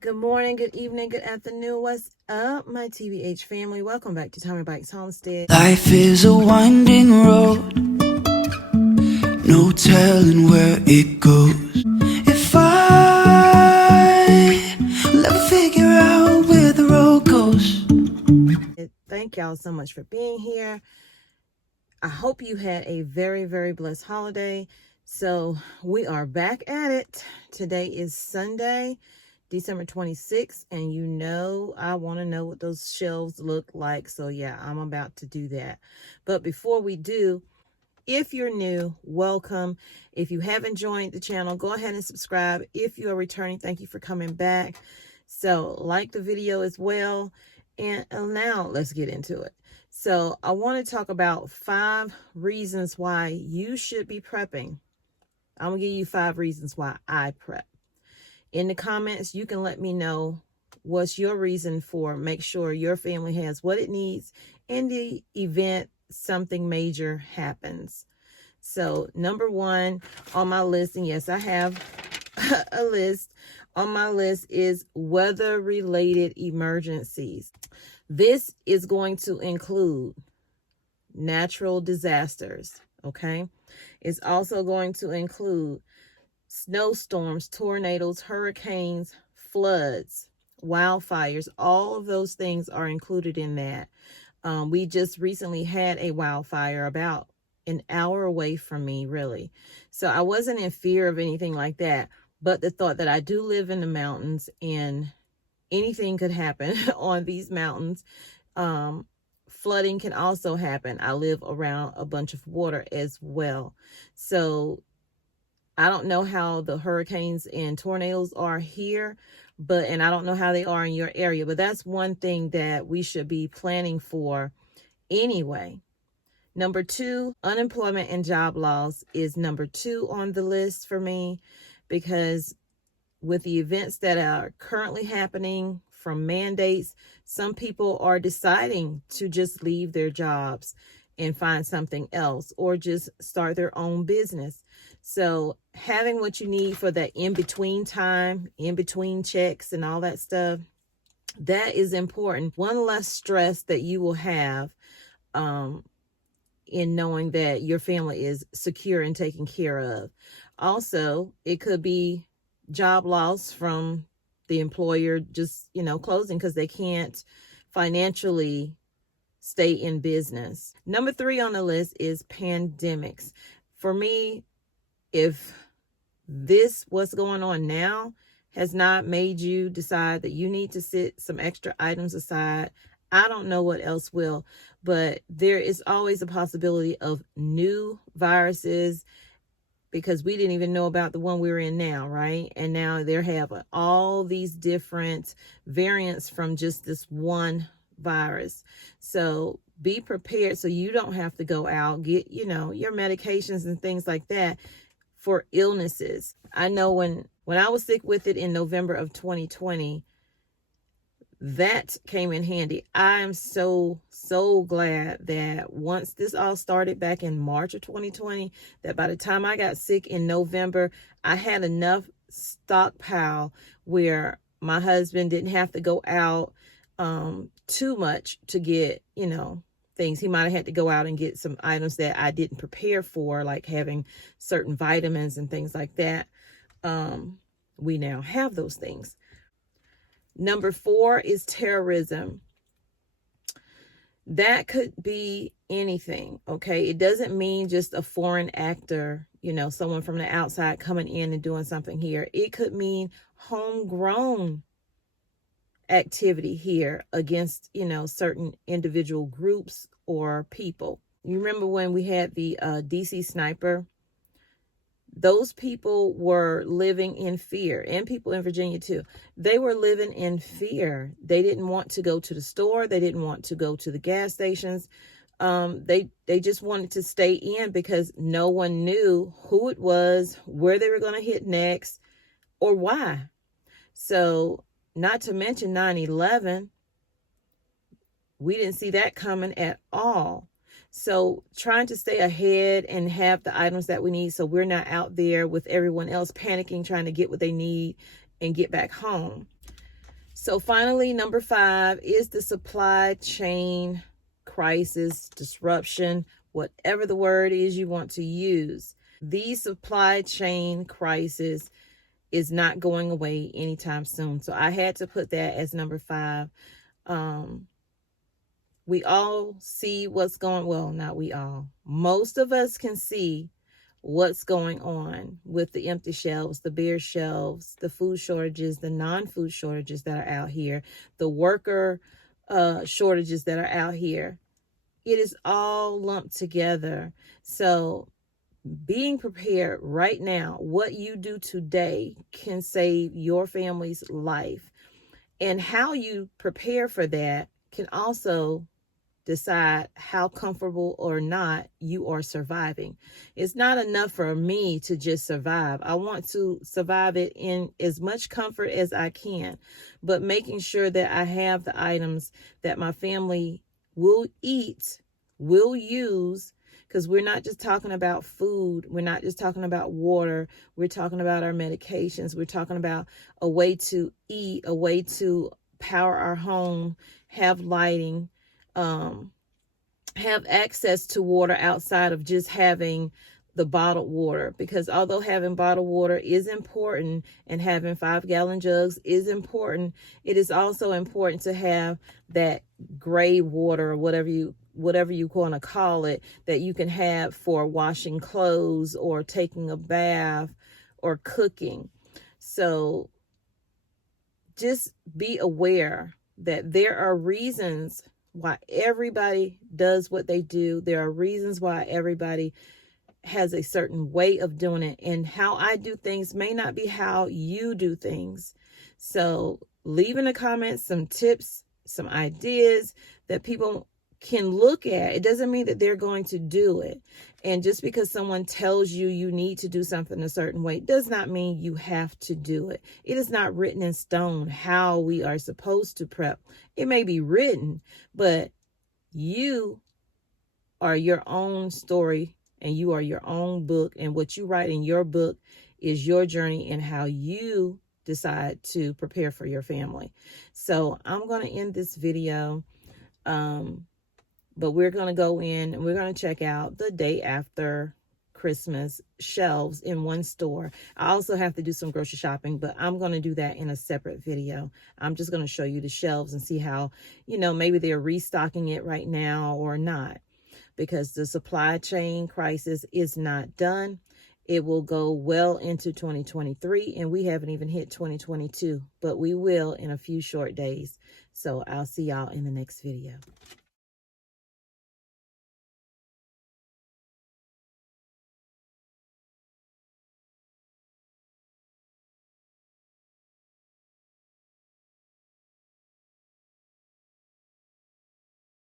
Good morning, good evening, good afternoon. What's up, my TBH family? Welcome back to Tommy Bikes Homestead. Life is a winding road, no telling where it goes. If I will ever figure out where the road goes. Thank y'all so much for being here. I hope you had a very, very blessed holiday. So we are back at it. Today is Sunday, December 26th, and you know I want to know what those shelves look like. So yeah, I'm about to do that. But before we do, if you're new, welcome. If you haven't joined the channel, go ahead and subscribe. If you are returning, thank you for coming back. So like the video as well. And now let's get into it. So I want to talk about 5 reasons why you should be prepping. I'm going to give you 5 reasons why I prep. In the comments, you can let me know what's your reason for make sure your family has what it needs in the event something major happens. So number 1 on my list, and yes, I have a list. On my list is weather-related emergencies. This is going to include natural disasters, okay? It's also going to include snowstorms, tornadoes, hurricanes, floods, wildfires. All of those things are included in that. We just recently had a wildfire about an hour away from me, really. So I wasn't in fear of anything like that, but the thought that I do live in the mountains and anything could happen on these mountains. Flooding can also happen. I live around a bunch of water as well. So I don't know how the hurricanes and tornadoes are here, and I don't know how they are in your area, but that's one thing that we should be planning for anyway. Number 2, unemployment and job loss is number 2 on the list for me, because with the events that are currently happening from mandates, some people are deciding to just leave their jobs and find something else or just start their own business. So having what you need for that in-between time, in-between checks and all that stuff, that is important. One less stress that you will have in knowing that your family is secure and taken care of. Also, it could be job loss from the employer just, closing because they can't financially stay in business. Number 3 on the list is pandemics. For me, if what's going on now has not made you decide that you need to set some extra items aside, I don't know what else will, but there is always a possibility of new viruses, because we didn't even know about the one we're in now, right? And now they're having all these different variants from just this one virus. So be prepared so you don't have to go out, get, your medications and things like that for illnesses. I know when I was sick with it in November of 2020, that came in handy. I am so glad that once this all started back in March of 2020, that by the time I got sick in November, I had enough stockpile where my husband didn't have to go out too much to get, things. He might have had to go out and get some items that I didn't prepare for, like having certain vitamins and things like that. We now have those things. Number 4 is terrorism. That could be anything, okay? It doesn't mean just a foreign actor, someone from the outside coming in and doing something here. It could mean homegrown activity here against, certain individual groups or people. You remember when we had the DC sniper? Those people were living in fear, and people in Virginia too. They were living in fear. They didn't want to go to the store. They didn't want to go to the gas stations. They just wanted to stay in because no one knew who it was, where they were going to hit next, or why. So, not to mention 9/11, we didn't see that coming at all. So trying to stay ahead and have the items that we need so we're not out there with everyone else panicking, trying to get what they need and get back home. So finally, number 5 is the supply chain crisis, disruption, whatever the word is you want to use. The supply chain crisis is not going away anytime soon. So I had to put that as number 5. We all see what's going, well, not we all. Most of us can see what's going on with the empty shelves, the bare shelves, the food shortages, the non-food shortages that are out here, the worker shortages that are out here. It is all lumped together. So being prepared right now, what you do today can save your family's life. And how you prepare for that can also decide how comfortable or not you are surviving. It's not enough for me to just survive. I want to survive it in as much comfort as I can, but making sure that I have the items that my family will eat, will use, because we're not just talking about food. We're not just talking about water. We're talking about our medications. We're talking about a way to eat, a way to power our home, have lighting, have access to water outside of just having the bottled water. Because although having bottled water is important and having 5-gallon jugs is important, it is also important to have that gray water, or whatever you want to call it, that you can have for washing clothes or taking a bath or cooking. So just be aware that there are reasons why everybody does what they do. There are reasons why everybody has a certain way of doing it, and how I do things may not be how you do things. So leave in the comments some tips, some ideas that people can look at. It doesn't mean that they're going to do it. And just because someone tells you you need to do something a certain way does not mean you have to do it. It is not written in stone how we are supposed to prep. It may be written, but you are your own story and you are your own book. And what you write in your book is your journey and how you decide to prepare for your family. So I'm going to end this video. But we're going to go in and we're going to check out the day after Christmas shelves in one store. I also have to do some grocery shopping, but I'm going to do that in a separate video. I'm just going to show you the shelves and see how, maybe they're restocking it right now or not, because the supply chain crisis is not done. It will go well into 2023, and we haven't even hit 2022, but we will in a few short days. So I'll see y'all in the next video.